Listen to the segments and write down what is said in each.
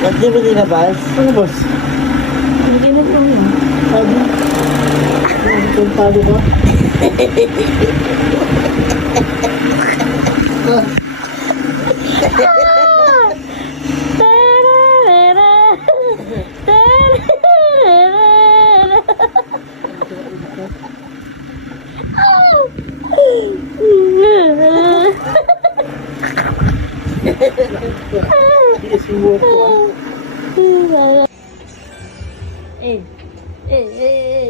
At di ba nilabas? Ano, boss? Hindi na po yun. Sabi? Kontado ba? Yes, you walk one.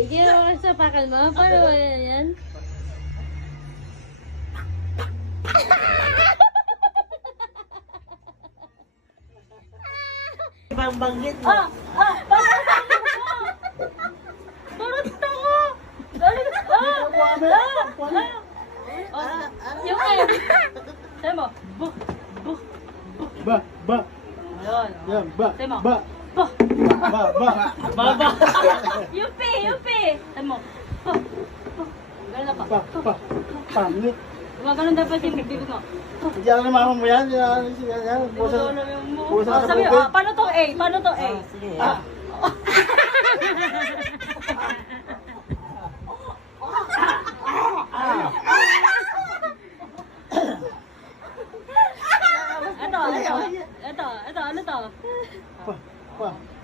Ginawa ka sa pakal mo? Paano ba yan? Ibang banggit mo. Yung eh. Sabi mo, Ba, ba. ayun. Yan, ba, Sabi mo, ba. ba. Ba, ba. Baba. Yupi, yupi. Sabi mo, ba. Gano'n na pa. Pa. Pangit. Gumagano'n dapat yung bibig mo. Hindi ako naman mo yan. Yan. Busa sa Sabi mo, bukid. paano to A? Paano to A? Sige. Ito, ano to?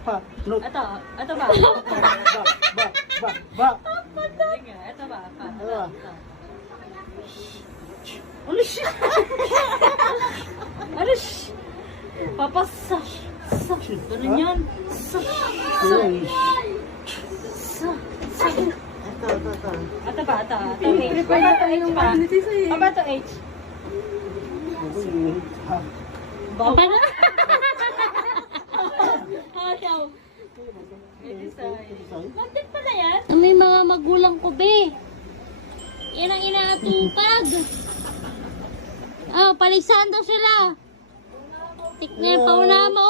Pa. Not. Ito ba? Ba. Sige, ito ba? Ano ba? Ano siya? Ano siya? Papasa. Ganun yan. Ito ba? Ito H. Ba ito H? Baba na. Ayaw. Mantik pala yan. May mga magulang ko, be. Yan ang inaatupag. Oh, palisan daw sila. Tikner, pauna mo.